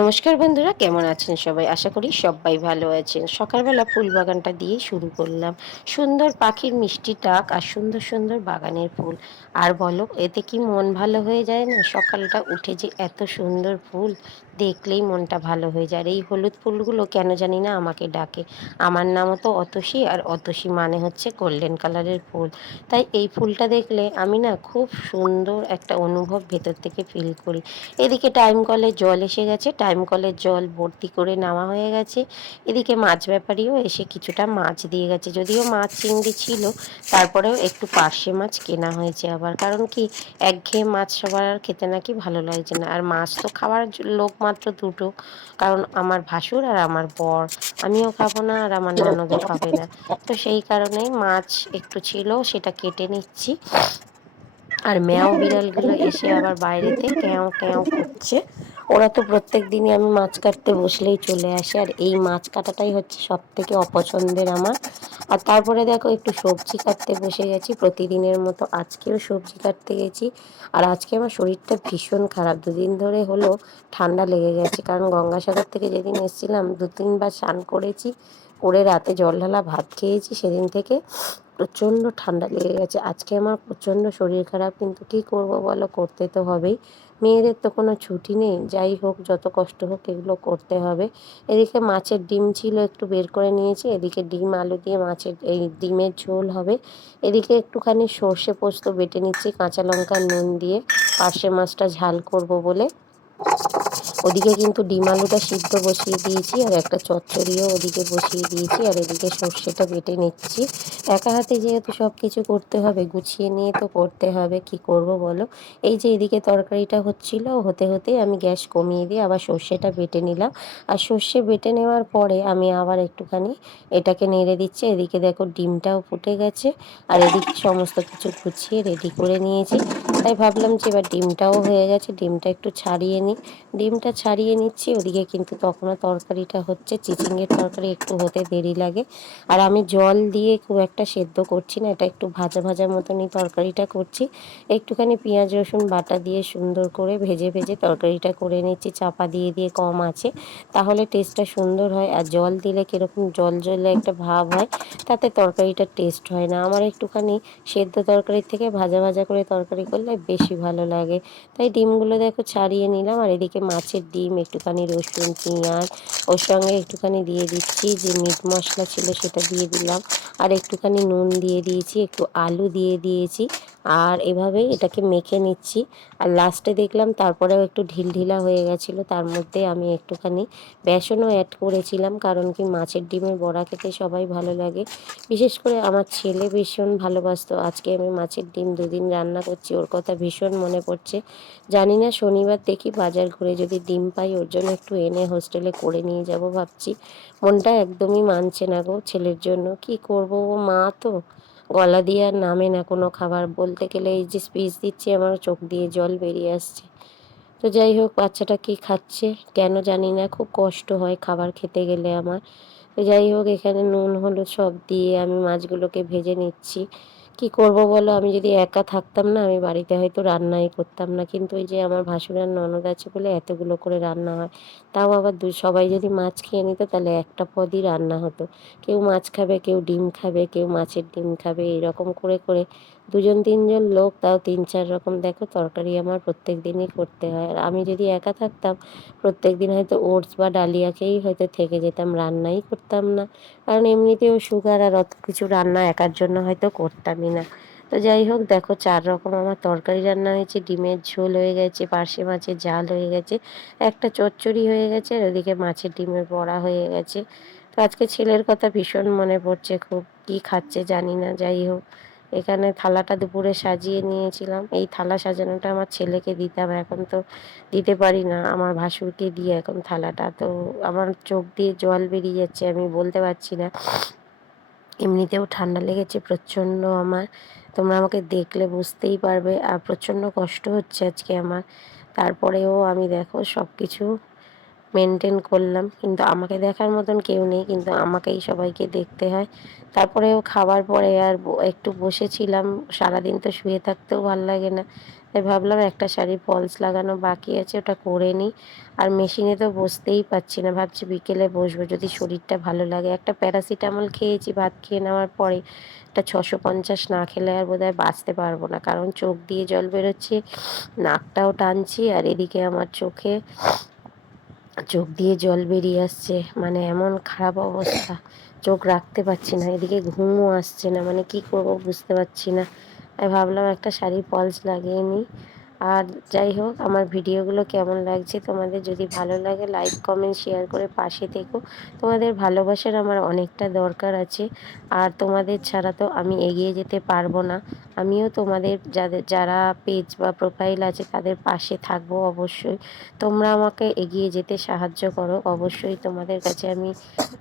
নমস্কার বন্ধুরা, কেমন আছেন সবাই? আশা করি সবাই ভালো আছেন। সকালবেলা ফুল বাগানটা দিয়ে শুরু করলাম। সুন্দর পাখির মিষ্টি ডাক আর সুন্দর সুন্দর বাগানের ফুল। আর বলো, এতে কি মন ভালো হয়ে যায় না? সকালটা উঠে যে এত সুন্দর ফুল, দেখলেই মনটা ভালো হয়ে যায়। আর এই হলুদ ফুলগুলো কেন জানি না আমাকে ডাকে। আমার নামও তো অতসী, আর অতসী মানে হচ্ছে গোল্ডেন কালারের ফুল। তাই এই ফুলটা দেখলে আমি না খুব সুন্দর একটা অনুভব ভেতর থেকে ফিল করি। এদিকে টাইম কলে জল এসে গেছে টাইম কলের জল ভর্তি করে নেওয়া হয়ে গেছে। এদিকে মাছ ব্যাপারীও এসে কিছুটা মাছ দিয়ে গেছে। যদিও মাছ চিংড়ি ছিল, তারপরেও একটু পার্শে মাছ কেনা হয়েছে আবার। কারণ কি, একঘেয়ে মাছ সবার আর খেতে নাকি ভালো লাগছে না। আর মাছ তো খাওয়ার লোক মাত্র দুটো। কারণ আমার ভাসুর আর আমার বর। আমিও খাব না আর আমার ননদও খাবে না। তো সেই কারণেই মাছ একটু ছিল, সেটা কেটে নিচ্ছি। আর ম্যাও বিড়ালগুলো এসে আবার বাইরেতে ক্যাও ক্যাও করছে। ওরা তো প্রত্যেক দিনই আমি মাছ কাটতে বসলেই চলে আসে, আর এই মাছ কাটাটাই হচ্ছে সব থেকে অপছন্দের আমার। আর তারপরে দেখো একটু সবজি কাটতে বসে গেছি, প্রতিদিনের মতো আজকেও সবজি কাটতে গেছি। আর আজকে আমার শরীরটা ভীষণ খারাপ, দুদিন ধরে হলো ঠান্ডা লেগে গেছে, কারণ গঙ্গাসাগর থেকে যেদিন এসেছিলাম দু তিনবার স্নান করেছি, করে রাতে জল ঢালা ভাত খেয়েছি সেদিন থেকে। প্রচণ্ড ঠান্ডা লেগে গেছে, আজকে আমার প্রচণ্ড শরীর খারাপ, কিন্তু কী করব বলো, করতে তো হবেই। মেয়েদের তো কোনো ছুটি নেই, যাই হোক যত কষ্ট হোক এগুলো করতে হবে। এদিকে মাছের ডিম ছিল একটু বের করে নিয়েছি, এদিকে ডিম আলু দিয়ে মাছের এই ডিমের ঝোল হবে। এদিকে একটুখানি সর্ষে পোস্ত বেটে নিচ্ছি, কাঁচা লঙ্কা নুন দিয়ে, পার্শে মাছটা ঝাল করব বলে। ওদিকে কিন্তু ডিম আলুটা সিদ্ধ বসিয়ে দিয়েছি, আর একটা চচ্চড়িও ওদিকে বসিয়ে দিয়েছি, আর এদিকে সর্ষেটা বেটে নিচ্ছি। একা হাতে যেহেতু সব কিছু করতে হবে, গুছিয়ে নিয়ে তো করতে হবে, কি করব বলো? এই যে এদিকে তরকারিটা হচ্ছিল, হতে হতে আমি গ্যাস কমিয়ে দিয়ে আবার সর্ষেটা বেটে নিলাম। আর সর্ষে বেটে নেওয়ার পরে আমি আবার একটুখানি এটাকে নেড়ে দিচ্ছি, এদিকে দেখো ডিমটাও ফুটে গেছে, আর এদিকে সমস্ত কিছু গুছিয়ে রেডি করে নিয়েছি। তাই ভাবলাম যে এবার ডিমটাও হয়ে গেছে, ডিমটা একটু ছাড়িয়ে নিই। ডিমটা ছাড়িয়ে নিচ্ছি, ওদিকে কিন্তু তখনও তরকারিটা হচ্ছে চিচিংয়ের তরকারি একটু হতে দেরি লাগে। আর আমি জল দিয়ে খুব একটা সেদ্ধ করছি না, এটা একটু ভাজা ভাজা মতনই তরকারিটা করছি। একটুখানি পেঁয়াজ, রসুন বাটা দিয়ে সুন্দর করে ভেজে ভেজে তরকারিটা করে নিচ্ছি, চাপা দিয়ে দিয়ে কম আছে, তাহলে টেস্টটা সুন্দর হয়। আর জল দিলে কীরকম জল জলে একটা ভাব হয়, তাতে তরকারিটা টেস্ট হয় না। আমার একটুখানি সেদ্ধ তরকারির থেকে ভাজা ভাজা করে তরকারি করলে বেশি ভালো লাগে। তাই ডিমগুলো দেখো ছাড়িয়ে নিলাম আর এদিকে মাছের ডিম, একটুখানি রসুন, পেঁয়াজ, ওর সঙ্গে একটুখানি দিয়ে দিচ্ছি। যে মিট মশলা ছিল সেটা দিয়ে দিলাম। আর একটুখানি নুন দিয়ে দিয়েছি, একটু আলু দিয়ে দিয়েছি। আর এভাবেই এটাকে মেখে নিচ্ছি। আর লাস্টে দেখলাম তারপরেও একটু ঢিলঢিলা হয়ে গেছিল, তার মধ্যে আমি একটুখানি বেসনও অ্যাড করেছিলাম, কারণ কি মাছের ডিমের বড়া খেতে সবাই ভালো লাগে। বিশেষ করে আমার ছেলে ভীষণ ভালোবাসতো, আজকে আমি মাছের ডিম দুদিন রান্না করছি, ওর কথা ভীষণ মনে পড়ছে। জানি না শনিবার দেখি বাজার ঘুরে যদি ডিম পাই, ওর জন্য একটু এনে হোস্টেলে করে নিয়ে যাব ভাবছি। মনটা একদমই মানছে না গো ছেলের জন্য, কি করব ও মা তো। গলা দিয়ে আর নামে না কোনো খাবার। বলতে গেলে এই যে স্পিচ দিচ্ছি আমার চোখ দিয়ে জল বেরিয়ে আসছে। তো যাই হোক, বাচ্চাটা কি খাচ্ছে কেন জানি না, খুব কষ্ট হয় খাবার খেতে গেলে আমার। তো যাই হোক, এখানে নুন, হলুদ সব দিয়ে আমি মাছগুলোকে ভেজে নিচ্ছি। কি করব বলো? আমি যদি একা থাকতাম না, আমি বাড়িতে হয়তো রান্নাই করতাম না। কিন্তু ওই যে আমার ভাসুরের ননদ আছে বলে এতগুলো করে রান্না হয়, তাও আবার দু, সবাই যদি মাছ খেয়ে নিত তাহলে একটা পদই রান্না হতো। কেউ মাছ খাবে, কেউ ডিম খাবে, কেউ মাছের ডিম খাবে, এরকম করে করে দুজন, তিনজন লোক, তাও তিন, চার রকম। দেখো, তরকারি আমার প্রত্যেক দিনই করতে হয়। আর আমি যদি একা থাকতাম, প্রত্যেক দিন হয়তো ওটস বা ডালিয়াকেই হয়তো থেকে যেতাম, রান্নাই করতাম না। কারণ এমনিতেও সুগার আর অত কিছু রান্না একার জন্য হয়তো করতামই না। তো যাই হোক, দেখো, চার রকম আমার তরকারি রান্না হয়েছে। ডিমের ঝোল হয়ে গেছে, পার্শে মাছের ঝাল হয়ে গেছে, একটা চচ্চড়ি হয়ে গেছে, আর ওদিকে মাছের ডিমের বড়া হয়ে গেছে। তো আজকে ছেলের কথা ভীষণ মনে পড়ছে, খুব কী খাচ্ছে জানি না, যাই হোক। এখানে থালাটা দুপুরে সাজিয়ে নিয়েছিলাম। এই থালা সাজানোটা আমার ছেলেকে দিতাম এখন তো দিতে পারি না, আমার ভাসুরকে দিয়ে এখন থালাটা। তো আমার চোখ দিয়ে জল বেরিয়ে যাচ্ছে, আমি বলতে পারছি না। এমনিতেও ঠান্ডা লেগেছে, প্রচণ্ড আমার। তোমরা আমাকে দেখলে বুঝতেই পারবে। আর প্রচণ্ড কষ্ট হচ্ছে আজকে আমার। তারপরেও আমি দেখো সব কিছু মেনটেন করলাম। কিন্তু আমাকে দেখার মতন কেউ নেই, কিন্তু আমাকেই সবাইকে দেখতে হয়। তারপরেও খাবার পরে আর একটু বসেছিলাম। সারাদিন তো শুয়ে থাকতেও ভালো লাগে না। তাই ভাবলাম একটা শাড়ি ফলস লাগানো বাকি আছে, ওটা করে নিই। আর মেশিনে তো বসতেই পারছি না, ভাবছি বিকেলে বসবো, যদি শরীরটা ভালো লাগে। একটা প্যারাসিটামল খেয়েছি, ভাত খেয়ে নেওয়ার পরে। একটা ছশো পঞ্চাশ না খেলে আর বোধহয় বাঁচতে পারব না। কারণ চোখ দিয়ে জল বেরোচ্ছে, নাকটাও টানছি, আর এদিকে আমার চোখে চোখ দিয়ে জল বেরিয়ে আসছে মানে এমন খারাপ অবস্থা। চোখ রাখতে পারছি না, এদিকে ঘুমও আসছে না মানে কি করব বুঝতে পারছি না। আমি ভাবলাম একটা শাড়ি পলস লাগিয়ে নিই। আর যাই হোক, আমার ভিডিওগুলো কেমন লাগছে তোমাদের যদি ভালো লাগে লাইক কমেন্ট শেয়ার করে পাশে থেকো। তোমাদের ভালোবাসার আমার অনেকটা দরকার আছে। আর তোমাদের ছাড়া তো আমি এগিয়ে যেতে পারব না। আমিও তোমাদের যাদের, যারা পেজ বা প্রোফাইল আছে তাদের পাশে থাকব অবশ্যই। তোমরা আমাকে এগিয়ে যেতে সাহায্য করো। অবশ্যই তোমাদের কাছে আমি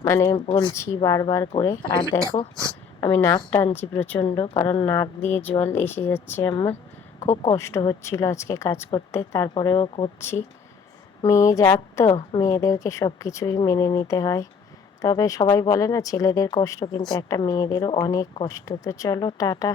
মানে বলছি বারবার করে। আর দেখো, আমি নাক টানছি প্রচণ্ড, কারণ নাক দিয়ে জল এসে যাচ্ছে আমার। খুব কষ্ট হচ্ছিল আজকে কাজ করতে, তারপরেও করছি। মেয়ে যাক তো, মেয়েদেরকে সব কিছুই মেনে নিতে হয়। তবে সবাই বলে না, ছেলেদের কষ্ট কিন্তু একটা মেয়েদেরও অনেক কষ্ট। তো চলো, টাটা।